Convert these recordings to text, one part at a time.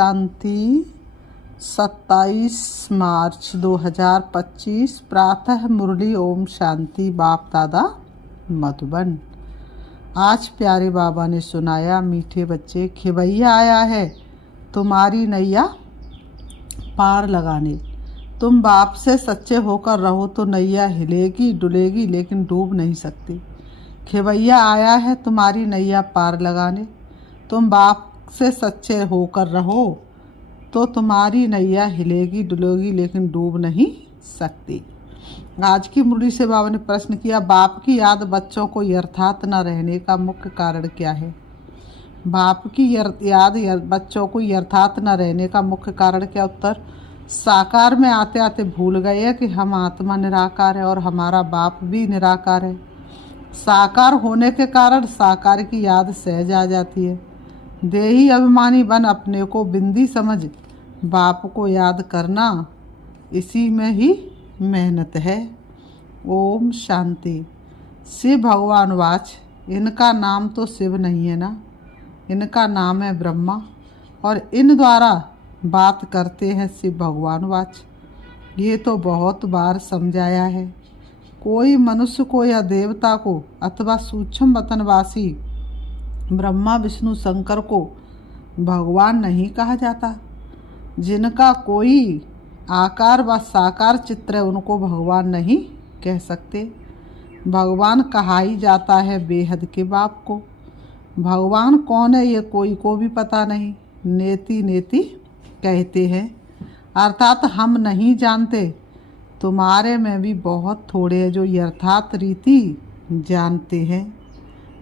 शांति। 27 मार्च 2025 प्रातः मुरली। ओम शांति। बाप दादा मधुबन। आज प्यारे बाबा ने सुनाया, मीठे बच्चे, खिवैया आया है तुम्हारी नैया पार लगाने। तुम बाप से सच्चे होकर रहो तो नैया हिलेगी डुलेगी लेकिन डूब नहीं सकती। खिवैया आया है तुम्हारी नैया पार लगाने। तुम बाप से सच्चे होकर रहो तो तुम्हारी नैया हिलेगी डुलेगी लेकिन डूब नहीं सकती। आज की मुरली से बाबा ने प्रश्न किया, बाप की याद बच्चों को यथार्थ न रहने का मुख्य कारण क्या है? बाप की याद बच्चों को यथार्थ न रहने का मुख्य कारण क्या? उत्तर, साकार में आते आते भूल गए कि हम आत्मा निराकार है और हमारा बाप भी निराकार है। साकार होने के कारण साकार की याद सहज आ जाती है। देही अभिमानी बन अपने को बिंदी समझ बाप को याद करना, इसी में ही मेहनत है। ओम शांति। शिव भगवान वाच, इनका नाम तो शिव नहीं है ना, इनका नाम है ब्रह्मा और इन द्वारा बात करते हैं शिव भगवान वाच। ये तो बहुत बार समझाया है। कोई मनुष्य को या देवता को अथवा सूक्ष्म वतनवासी ब्रह्मा विष्णु शंकर को भगवान नहीं कहा जाता। जिनका कोई आकार व साकार चित्र है उनको भगवान नहीं कह सकते। भगवान कहा ही जाता है बेहद के बाप को। भगवान कौन है ये कोई को भी पता नहीं, नेति नेति कहते हैं, अर्थात हम नहीं जानते। तुम्हारे में भी बहुत थोड़े हैं जो यथार्थ रीति जानते हैं।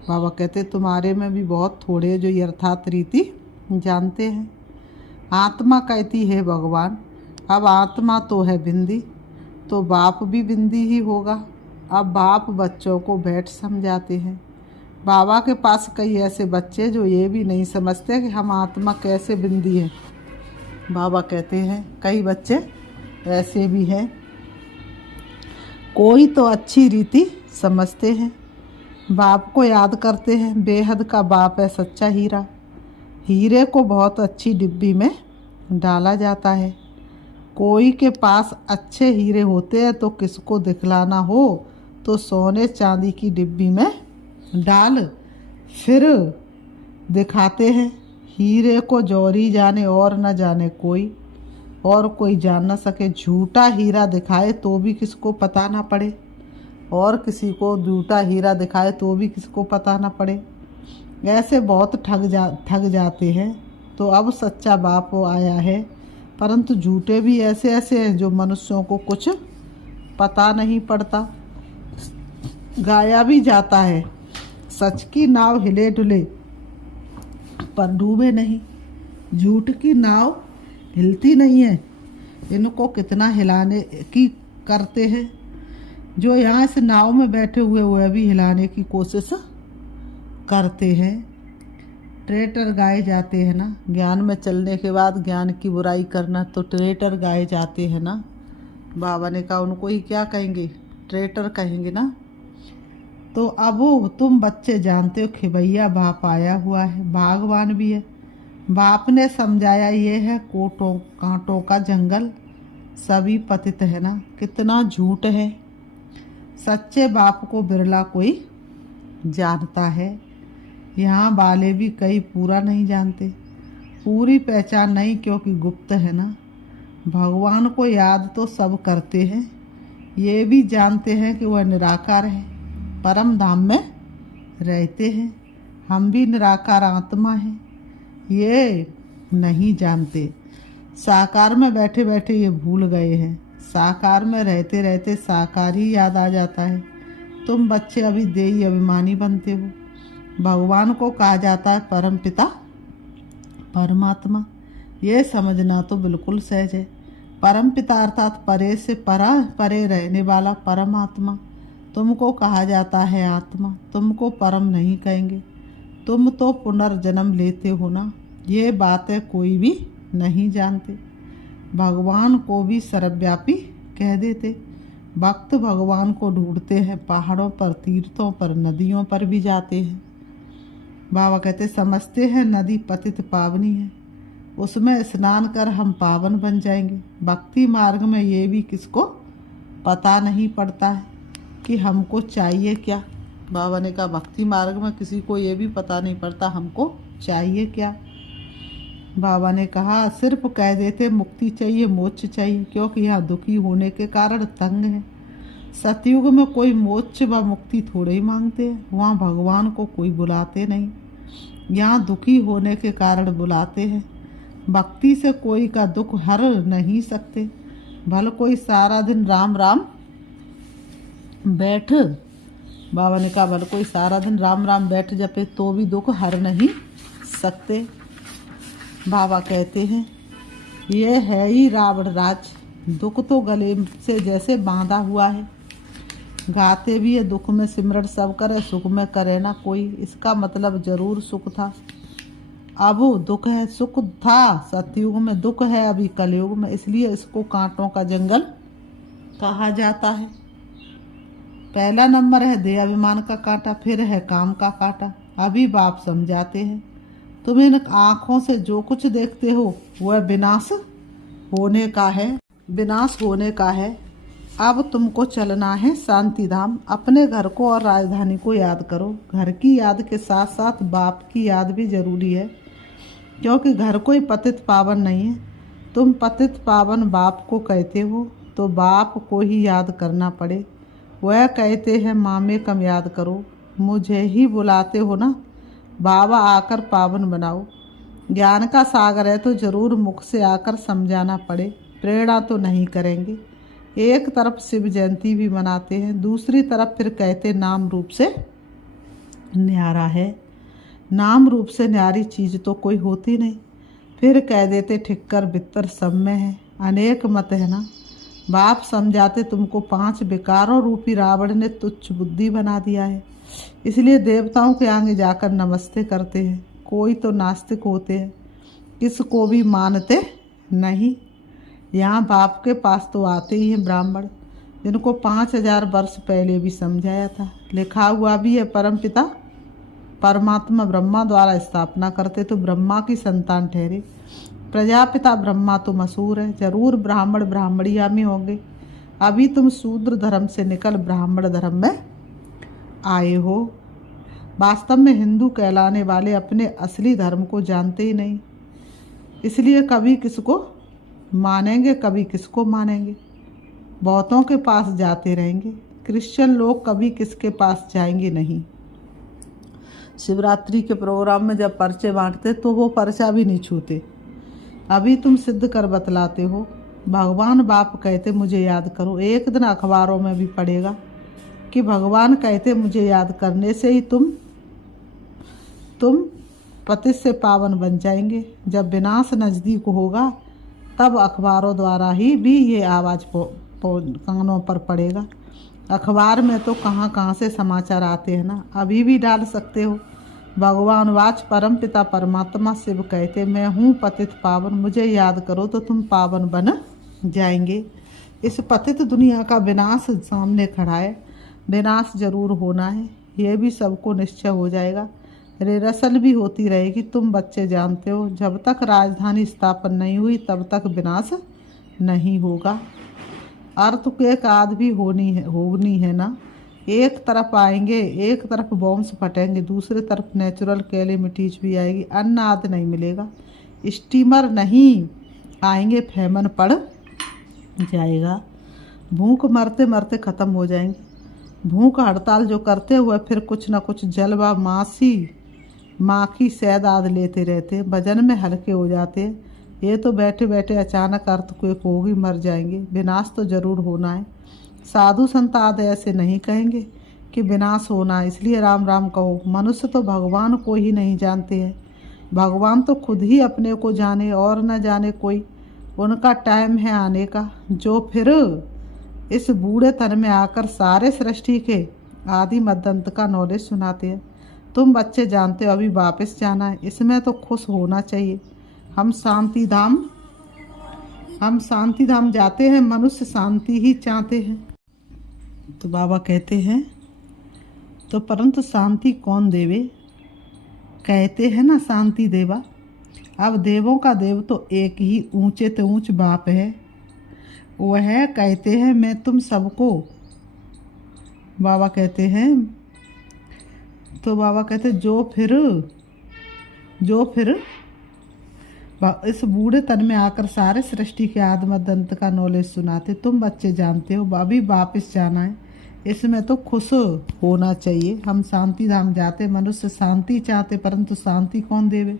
बाबा कहते तुम्हारे में भी बहुत थोड़े हैं जो यथार्थ रीति जानते हैं। आत्मा कहती है भगवान, अब आत्मा तो है बिंदी, तो बाप भी बिंदी ही होगा। अब बाप बच्चों को बैठ समझाते हैं। बाबा के पास कई ऐसे बच्चे जो ये भी नहीं समझते कि हम आत्मा कैसे बिंदी है। बाबा कहते हैं कई बच्चे ऐसे भी हैं। कोई तो अच्छी रीति समझते हैं, बाप को याद करते हैं। बेहद का बाप है सच्चा हीरा। हीरे को बहुत अच्छी डिब्बी में डाला जाता है। कोई के पास अच्छे हीरे होते हैं तो किसको दिखलाना हो तो सोने चांदी की डिब्बी में डाल फिर दिखाते हैं। हीरे को जौहरी जाने और न जाने कोई, और कोई जान न सके। झूठा हीरा दिखाए तो भी किसको पता ना पड़े, और किसी को झूठा हीरा दिखाए तो भी किसको पता ना पड़े। ऐसे बहुत ठग जाते हैं। तो अब सच्चा बाप आया है, परंतु झूठे भी ऐसे ऐसे हैं जो मनुष्यों को कुछ पता नहीं पड़ता। गाया भी जाता है, सच की नाव हिले डुले पर डूबे नहीं। झूठ की नाव हिलती नहीं है, इनको कितना हिलाने की करते हैं। जो यहाँ इस नाव में बैठे हुए वह भी हिलाने की कोशिश करते हैं। ट्रेटर गाए जाते हैं ना, ज्ञान में चलने के बाद ज्ञान की बुराई करना तो ट्रेटर गाए जाते हैं ना। बाबा ने कहा उनको ही क्या कहेंगे, ट्रेटर कहेंगे ना। तो अब तुम बच्चे जानते हो खिवैया बाप आया हुआ है, भगवान भी है। बाप ने समझाया ये है कोटों कांटों का जंगल, सभी पतित है ना। कितना झूठ है। सच्चे बाप को बिरला कोई जानता है। यहाँ वाले भी कई पूरा नहीं जानते, पूरी पहचान नहीं क्योंकि गुप्त है ना। भगवान को याद तो सब करते हैं, ये भी जानते हैं कि वह निराकार है, परम धाम में रहते हैं। हम भी निराकार आत्मा हैं, ये नहीं जानते। साकार में बैठे बैठे ये भूल गए हैं। साकार में रहते रहते साकार ही याद आ जाता है। तुम बच्चे अभी देही अभिमानी बनते हो। भगवान को कहा जाता है परम पिता परमात्मा, ये समझना तो बिल्कुल सहज है। परम पिता अर्थात परे से परे रहने वाला परमात्मा। तुमको कहा जाता है आत्मा, तुमको परम नहीं कहेंगे। तुम तो पुनर्जन्म लेते हो ना, ये बातें कोई भी नहीं जानते। भगवान को भी सर्वव्यापी कह देते। भक्त भगवान को ढूंढते हैं, पहाड़ों पर, तीर्थों पर, नदियों पर भी जाते हैं। बाबा कहते समझते हैं नदी पतित पावनी है, उसमें स्नान कर हम पावन बन जाएंगे। भक्ति मार्ग में ये भी किसको पता नहीं पड़ता है कि हमको चाहिए क्या। बाबा ने कहा भक्ति मार्ग में किसी को ये भी पता नहीं पड़ता हमको चाहिए क्या। बाबा ने कहा सिर्फ कह देते मुक्ति चाहिए, मोक्ष चाहिए, क्योंकि यहाँ दुखी होने के कारण तंग है। सतयुग में कोई मोक्ष व मुक्ति थोड़े ही मांगते हैं, वहाँ भगवान को कोई बुलाते नहीं, यहाँ दुखी होने के कारण बुलाते हैं। भक्ति से कोई का दुख हर नहीं सकते, भले कोई सारा दिन राम राम बैठ, बाबा ने कहा भले कोई सारा दिन राम राम बैठ जपे तो भी दुख हर नहीं सकते। बाबा कहते हैं ये है ही रावण राज, दुख तो गले से जैसे बांधा हुआ है। गाते भी है दुख में सिमरण सब करे, सुख में करे ना कोई। इसका मतलब जरूर सुख था, अब दुख है। सुख था सतयुग में, दुख है अभी कलयुग में, इसलिए इसको कांटों का जंगल कहा जाता है। पहला नंबर है देह अभिमान का कांटा, फिर है काम का कांटा। अभी बाप समझाते हैं तुम इन आँखों से जो कुछ देखते हो वह विनाश होने का है, विनाश होने का है। अब तुमको चलना है शांति धाम। अपने घर को और राजधानी को याद करो। घर की याद के साथ साथ बाप की याद भी जरूरी है, क्योंकि घर कोई पतित पावन नहीं है। तुम पतित पावन बाप को कहते हो तो बाप को ही याद करना पड़े। वह कहते हैं माँ में कम याद करो, मुझे ही बुलाते हो ना, बाबा आकर पावन बनाओ। ज्ञान का सागर है तो जरूर मुख से आकर समझाना पड़े, प्रेरणा तो नहीं करेंगे। एक तरफ शिव जयंती भी मनाते हैं, दूसरी तरफ फिर कहते नाम रूप से न्यारा है। नाम रूप से न्यारी चीज़ तो कोई होती नहीं। फिर कह देते ठिक्कर बित्तर सब में है, अनेक मत है ना। बाप समझाते तुमको 5 विकारों रूपी रावण ने तुच्छ बुद्धि बना दिया है, इसलिए देवताओं के आगे जाकर नमस्ते करते हैं। कोई तो नास्तिक होते हैं, किसको भी मानते नहीं। यहाँ बाप के पास तो आते ही हैं ब्राह्मण, जिनको 5000 वर्ष पहले भी समझाया था। लिखा हुआ भी है परमपिता परमात्मा ब्रह्मा द्वारा स्थापना करते तो ब्रह्मा की संतान ठहरे। प्रजापिता ब्रह्मा तो मशहूर है, जरूर ब्राह्मण ब्राह्मणिया में होंगे। अभी तुम शूद्र धर्म से निकल ब्राह्मण धर्म में आए हो। वास्तव में हिंदू कहलाने वाले अपने असली धर्म को जानते ही नहीं, इसलिए कभी किसको मानेंगे कभी किसको मानेंगे, बहुतों के पास जाते रहेंगे। क्रिश्चियन लोग कभी किसके पास जाएंगे नहीं। शिवरात्रि के प्रोग्राम में जब पर्चे बांटते तो वो पर्चा भी नहीं छूते। अभी तुम सिद्ध कर बतलाते हो। भगवान बाप कहते मुझे याद करो। एक दिन अखबारों में भी पढ़ेगा कि भगवान कहते मुझे याद करने से ही तुम पतित से पावन बन जाएंगे। जब विनाश नज़दीक होगा तब अखबारों द्वारा ही भी ये आवाज़ कानों पर पड़ेगा। अखबार में तो कहाँ कहाँ से समाचार आते हैं ना, अभी भी डाल सकते हो। भगवान वाच परम पिता परमात्मा शिव कहते मैं हूँ पतित पावन, मुझे याद करो तो तुम पावन बन जाएंगे। इस पतित दुनिया का विनाश सामने खड़ा है, विनाश जरूर होना है, ये भी सबको निश्चय हो जाएगा। रिहर्सल भी होती रहेगी। तुम बच्चे जानते हो जब तक राजधानी स्थापन नहीं हुई तब तक विनाश नहीं होगा। अर्थ के एक आद भी होनी है ना। एक तरफ आएंगे, एक तरफ बॉम्ब्स फटेंगे, दूसरे तरफ नेचुरल कैलेमिटीज भी आएगी, अन्न आद नहीं मिलेगा। स्टीमर नहीं आएंगे, फैमन पड़ जाएगा, भूख मरते मरते ख़त्म हो जाएंगे। भूख हड़ताल जो करते हुए फिर कुछ न कुछ जलवा माखी सैद आद लेते रहते, वजन में हल्के हो जाते। ये तो बैठे बैठे अचानक अर्थक्वेक होगी, मर जाएंगे। विनाश तो जरूर होना है। साधु संत आदि ऐसे नहीं कहेंगे कि विनाश होना है इसलिए राम राम कहो। मनुष्य तो भगवान को ही नहीं जानते हैं, भगवान तो खुद ही अपने को जाने और न जाने कोई। उनका टाइम है आने का, जो फिर इस बूढ़े तन में आकर सारे सृष्टि के आदि मध्यंत का नॉलेज सुनाते हैं। तुम बच्चे जानते हो अभी वापस जाना है, इसमें तो खुश होना चाहिए। हम शांति धाम जाते हैं, मनुष्य शांति ही चाहते हैं। तो बाबा कहते हैं तो परंतु शांति कौन देवे, कहते हैं ना शांति देवा। अब देवों का देव तो एक ही ऊंचे ते ऊंच बाप है। वह कहते हैं मैं तुम सबको, बाबा कहते हैं, तो बाबा कहते जो फिर इस बूढ़े तन में आकर सारे सृष्टि के आदि मध्य अंत का नॉलेज सुनाते। तुम बच्चे जानते हो अभी वापिस जाना है, इसमें तो खुश होना चाहिए। हम शांति धाम जाते, मनुष्य शांति चाहते, परंतु शांति कौन देवे?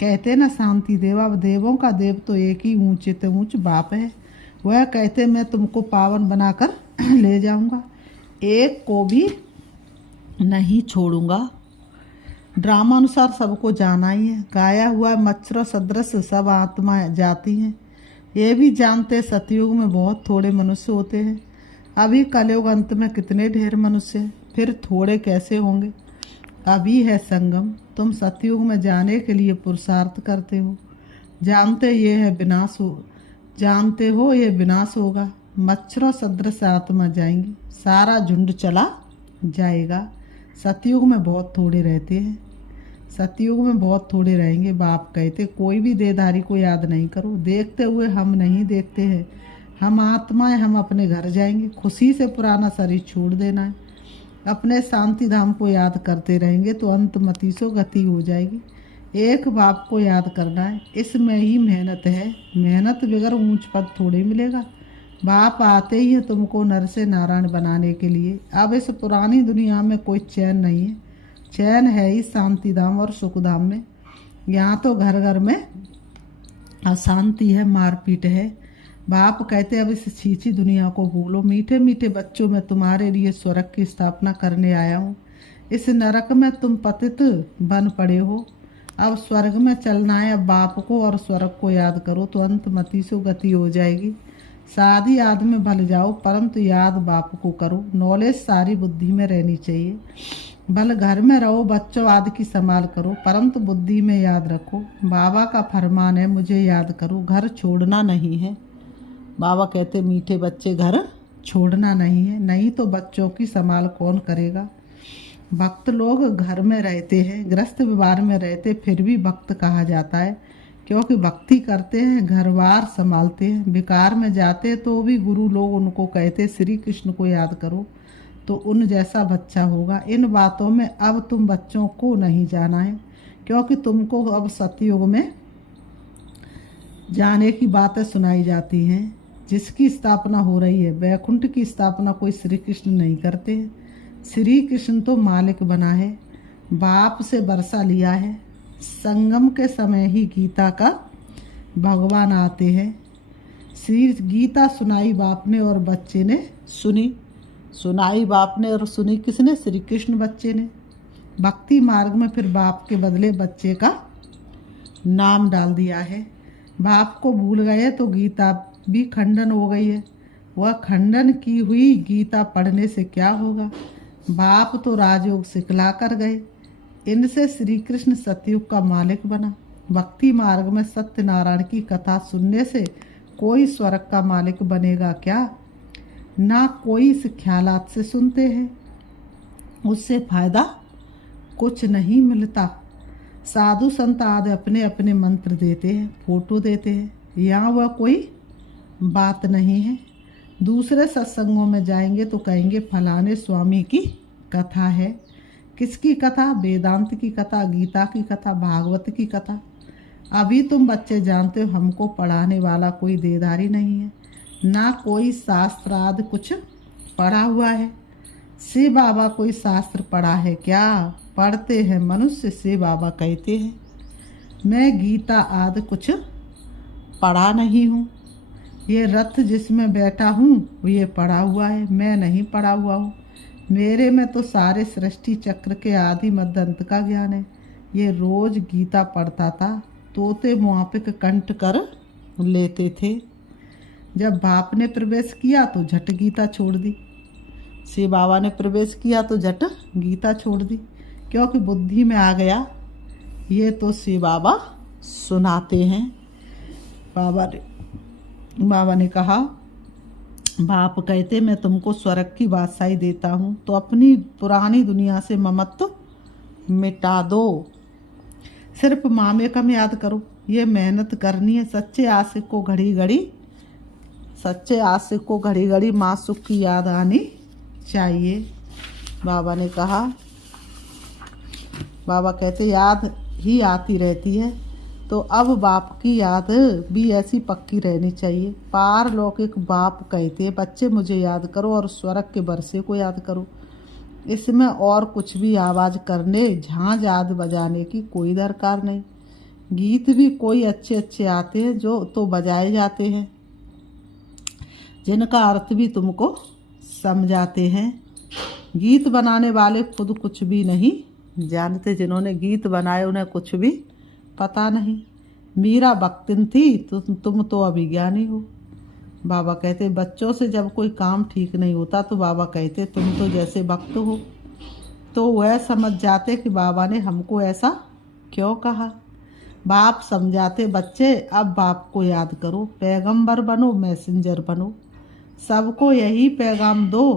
कहते ना शांति देवा। अब देवों का देव तो एक ही ऊंचे ते ऊंच बाप है। वह कहते मैं तुमको पावन बनाकर ले जाऊंगा, एक को भी नहीं छोड़ूंगा। ड्रामा अनुसार सबको जाना ही है। गाया हुआ मच्छरों सदृश सब आत्माएं जाती हैं। ये भी जानते सतयुग में बहुत थोड़े मनुष्य होते हैं। अभी कलयुग अंत में कितने ढेर मनुष्य हैं, फिर थोड़े कैसे होंगे? अभी है संगम। तुम सतयुग में जाने के लिए पुरुषार्थ करते हो, जानते हो ये विनाश होगा। मच्छरों सदृश आत्मा जाएंगी, सारा झुंड चला जाएगा। सतयुग में बहुत थोड़े रहते हैं, सतयुग में बहुत थोड़े रहेंगे। बाप कहते कोई भी देहधारी को याद नहीं करो, देखते हुए हम नहीं देखते हैं। हम आत्माएं, हम अपने घर जाएंगे, खुशी से पुराना शरीर छोड़ देना है। अपने शांति धाम को याद करते रहेंगे तो अंत मतीसो गति हो जाएगी। एक बाप को याद करना है, इसमें ही मेहनत है। मेहनत बगैर ऊंच पद थोड़े मिलेगा। बाप आते ही है तुमको नर से नारायण बनाने के लिए। अब इस पुरानी दुनिया में कोई चैन नहीं है, चैन है ही शांति धाम और सुख धाम में। यहाँ तो घर घर में अशांति है, मारपीट है। बाप कहते अब इस छीछी दुनिया को भूलो। मीठे मीठे बच्चों में तुम्हारे लिए स्वर्ग की स्थापना करने आया हूँ। इस नरक में तुम पतित बन पड़े हो, अब स्वर्ग में चलना है। अब बाप को और स्वर्ग को याद करो तो अंत मतीसो गति हो जाएगी। सादी याद में भल जाओ, परंतु याद बाप को करो। नॉलेज सारी बुद्धि में रहनी चाहिए। भल घर में रहो, बच्चों आदि की संभाल करो, परंतु बुद्धि में याद रखो। बाबा का फरमान है मुझे याद करो, घर छोड़ना नहीं है। बाबा कहते मीठे बच्चे घर छोड़ना नहीं है, नहीं तो बच्चों की संभाल कौन करेगा? भक्त लोग घर में रहते हैं, गृहस्थ व्यवहार में रहते, फिर भी भक्त कहा जाता है, क्योंकि भक्ति करते हैं, घर बार संभालते हैं। विकार में जाते तो भी गुरु लोग उनको कहते श्री कृष्ण को याद करो तो उन जैसा बच्चा होगा। इन बातों में अब तुम बच्चों को नहीं जाना है, क्योंकि तुमको अब सतयुग में जाने की बातें सुनाई जाती हैं। जिसकी स्थापना हो रही है, वैकुंठ की स्थापना कोई श्री कृष्ण नहीं करते। श्री कृष्ण तो मालिक बना है, बाप से वर्षा लिया है। संगम के समय ही गीता का भगवान आते हैं। श्री गीता सुनाई बाप ने और बच्चे ने सुनी। सुनाई बाप ने और सुनी किसने? श्री कृष्ण बच्चे ने। भक्ति मार्ग में फिर बाप के बदले बच्चे का नाम डाल दिया है। बाप को भूल गए तो गीता भी खंडन हो गई है। वह खंडन की हुई गीता पढ़ने से क्या होगा? बाप तो राजयोग सिखला कर गए, इनसे श्री कृष्ण सतयुग का मालिक बना। भक्ति मार्ग में सत्यनारायण की कथा सुनने से कोई स्वर्ग का मालिक बनेगा क्या? ना कोई इस ख्यालात से सुनते हैं, उससे फायदा कुछ नहीं मिलता। साधु संत आदि अपने अपने मंत्र देते हैं, फोटो देते हैं, यहाँ वह कोई बात नहीं है। दूसरे सत्संगों में जाएंगे तो कहेंगे फलाने स्वामी की कथा है। किसकी कथा? वेदांत की कथा, गीता की कथा, भागवत की कथा। अभी तुम बच्चे जानते हो हमको पढ़ाने वाला कोई देदारी नहीं है, ना कोई शास्त्र आदि कुछ पढ़ा हुआ है। शिव बाबा कोई शास्त्र पढ़ा है क्या? पढ़ते हैं मनुष्य, शिव बाबा कहते हैं मैं गीता आदि कुछ पढ़ा नहीं हूँ। ये रथ जिसमें बैठा हूँ ये पढ़ा हुआ है, मैं नहीं पढ़ा हुआ हूँ। मेरे में तो सारे सृष्टि चक्र के आदि मध्य अंत का ज्ञान है। ये रोज गीता पढ़ता था, तोते मुआफिक कंठ कर लेते थे। जब बाप ने प्रवेश किया तो झट गीता छोड़ दी। शिव बाबा ने प्रवेश किया तो झट गीता छोड़ दी, क्योंकि बुद्धि में आ गया। ये तो शिव बाबा सुनाते हैं। बाबा ने कहा, बाप कहते मैं तुमको स्वर्ग की बादशाही देता हूँ, तो अपनी पुरानी दुनिया से ममत्व मिटा दो। सिर्फ मामे कम याद करो, ये मेहनत करनी है। सच्चे आशिक को घड़ी घड़ी माँ सुख की याद आनी चाहिए। बाबा ने कहा, बाबा कहते याद ही आती रहती है, तो अब बाप की याद भी ऐसी पक्की रहनी चाहिए। पारलौकिक बाप कहते हैं, बच्चे मुझे याद करो और स्वर्ग के बरसे को याद करो। इसमें और कुछ भी आवाज़ करने, झांझ आदि बजाने की कोई दरकार नहीं। गीत भी कोई अच्छे अच्छे आते हैं जो तो बजाए जाते हैं, जिनका अर्थ भी तुमको समझाते हैं। गीत बनाने वाले खुद कुछ भी नहीं जानते, जिन्होंने गीत बनाए उन्हें कुछ भी पता नहीं। मीरा बख्तिन थी, तुम तो अभिज्ञानी हो। बाबा कहते बच्चों से जब कोई काम ठीक नहीं होता तो बाबा कहते तुम तो जैसे वक्त हो। तो वह समझ जाते कि बाबा ने हमको ऐसा क्यों कहा। बाप समझाते, बच्चे अब बाप को याद करो, पैगंबर बनो, मैसेंजर बनो। सबको यही पैगाम दो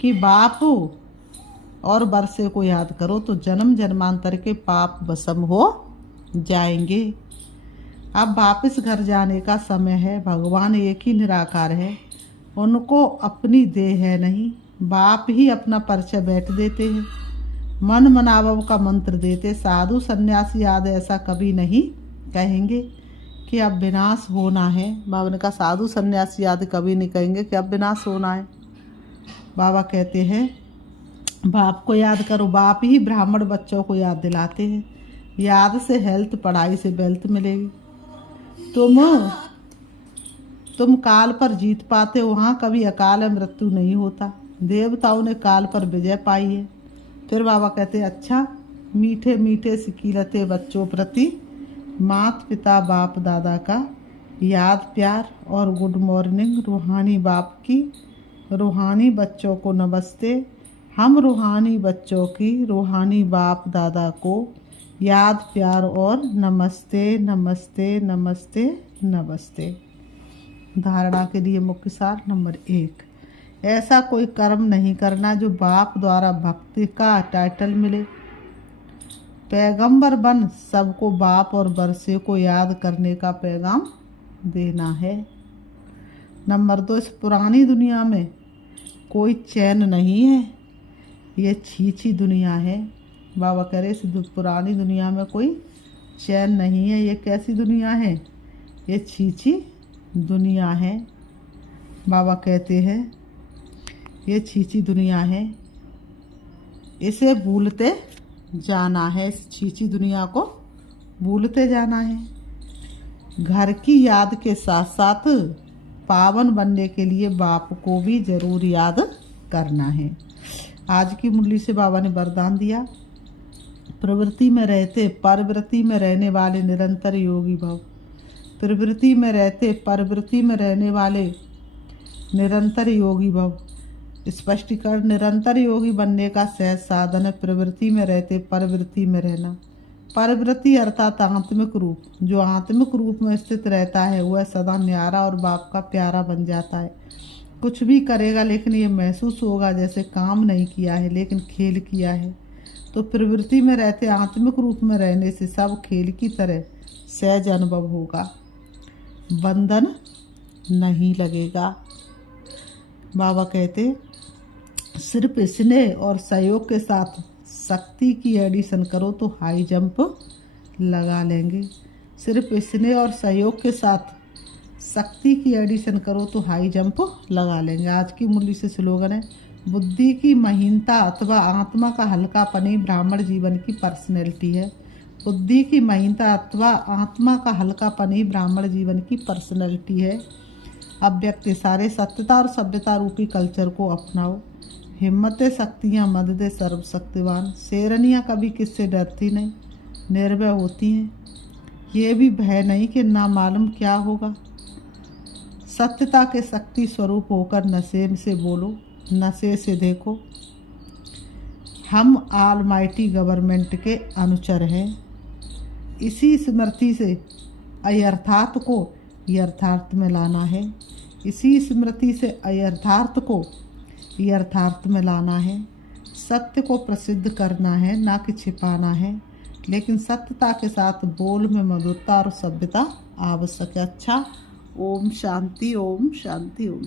कि बाप और बरसे को याद करो तो जन्म जन्मांतर के पाप भस्म हो जाएंगे। अब वापस घर जाने का समय है। भगवान एक ही निराकार है, उनको अपनी देह है नहीं। बाप ही अपना परिचय बैठ देते हैं, मन मनावव का मंत्र देते। साधु सन्यासी आदि ऐसा कभी नहीं कहेंगे कि अब विनाश होना है। बाबा ने कहा साधु सन्यासी आदि कभी नहीं कहेंगे कि अब विनाश होना है। बाबा कहते हैं बाप को याद करो। बाप ही ब्राह्मण बच्चों को याद दिलाते हैं, याद से हेल्थ, पढ़ाई से वेल्थ मिलेगी। तुम काल पर जीत पाते हो, वहाँ कभी अकाल मृत्यु नहीं होता। देवताओं ने काल पर विजय पाई है। फिर बाबा कहते अच्छा, मीठे मीठे सिकीलते बच्चों प्रति माता पिता बाप दादा का याद प्यार और गुड मॉर्निंग। रूहानी बाप की रूहानी बच्चों को नमस्ते। हम रूहानी बच्चों की रूहानी बाप दादा को याद प्यार और नमस्ते नमस्ते नमस्ते नमस्ते। धारणा के लिए मुख्य सार नंबर 1, ऐसा कोई कर्म नहीं करना जो बाप द्वारा भक्ति का टाइटल मिले। पैगंबर बन सबको बाप और बरसे को याद करने का पैगाम देना है। नंबर 2, इस पुरानी दुनिया में कोई चैन नहीं है, ये छीछी दुनिया है। बाबा कह रहे इस पुरानी दुनिया में कोई चैन नहीं है। ये कैसी दुनिया है? ये छीछी दुनिया है। बाबा कहते हैं ये छीछी दुनिया है, इसे भूलते जाना है। इस छीछी दुनिया को भूलते जाना है। घर की याद के साथ साथ पावन बनने के लिए बाप को भी जरूर याद करना है। आज की मुरली से बाबा ने वरदान दिया, प्रवृत्ति में रहते परवृत्ति में रहने वाले निरंतर योगी भव। प्रवृत्ति में रहते परवृत्ति में रहने वाले निरंतर योगी भव। स्पष्टीकरण, निरंतर योगी बनने का सहज साधन है प्रवृत्ति में रहते परवृत्ति में रहना। परवृत्ति अर्थात आत्मिक रूप, जो आत्मिक रूप में स्थित रहता है वह सदा न्यारा और बाप का प्यारा बन जाता है। कुछ भी करेगा लेकिन ये महसूस होगा जैसे काम नहीं किया है लेकिन खेल किया है। तो प्रवृत्ति में रहते आत्मिक रूप में रहने से सब खेल की तरह सहज अनुभव होगा, बंधन नहीं लगेगा। बाबा कहते सिर्फ स्नेह और सहयोग के साथ शक्ति की एडिशन करो तो हाई जंप लगा लेंगे। सिर्फ स्नेह और सहयोग के साथ शक्ति की एडिशन करो तो हाई जंप लगा लेंगे। आज की मुरली से स्लोगन है, बुद्धि की महीनता अथवा आत्मा का हल्कापन ही ब्राह्मण जीवन की पर्सनैलिटी है। बुद्धि की महीनता अथवा आत्मा का हल्कापन ही ब्राह्मण जीवन की पर्सनैलिटी है। अब व्यक्ति सारे सत्यता और सभ्यता रूपी कल्चर को अपनाओ। हिम्मतें शक्तियाँ मद दे सर्वशक्तिवान। शेरनियाँ कभी किससे डरती नहीं, निर्भय होती हैं। ये भी भय नहीं कि ना मालूम क्या होगा। सत्यता के शक्ति स्वरूप होकर नशे से बोलो, नशे से देखो। हम ऑलमाइटी गवर्नमेंट के अनुचर हैं। इसी स्मृति से अयर्थार्थ को यथार्थ में लाना है। इसी स्मृति से अयर्थार्थ को यथार्थ में लाना है। सत्य को प्रसिद्ध करना है, ना कि छिपाना है। लेकिन सत्यता के साथ बोल में मधुरता और सभ्यता आवश्यक है। अच्छा, ओम शांति, ओम शांति, ओम।